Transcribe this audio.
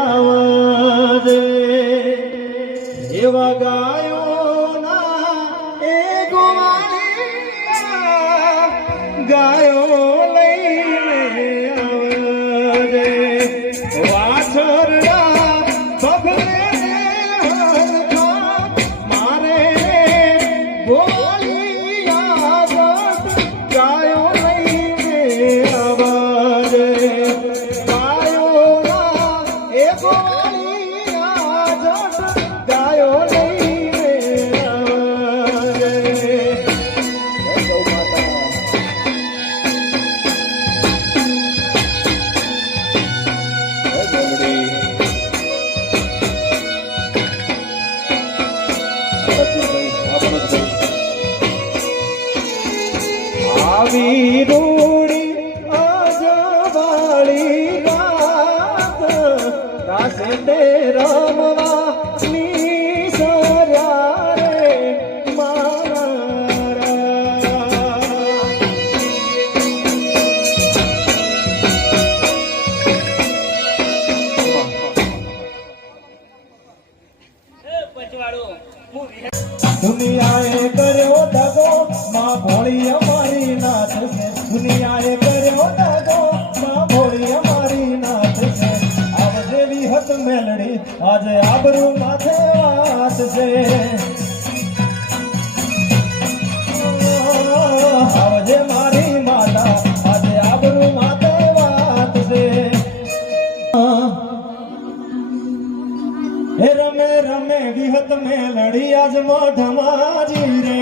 આવજે એવા ગાયોના એ ગોવાળિયા ગાયો લઈને આવજે વાછરડા પગલે હરખા મારે ગોવાળિયા ગાયો લઈને આવજે ગાયોના એ ગોવાળિયા ગાયો લઈને આવજે ગૌ માતા આવી રૂડી અજવાળી રાત રાસે રમવા નિસર્યા રે મારા દુનિયાએ કર્યો દગો માં ભોળી અમારી નાથ છે દુનિયાએ કર્યો દગો માં ભોળી અમારી નાથ છે આવજે વિહત મેલડી આજે આબરૂ માથે વાત છે આવજે મારી માતા આજે આબરૂ માથે વાત છે હે રમે રમે વિહત મેલડી આજ મોઢમાં જી રે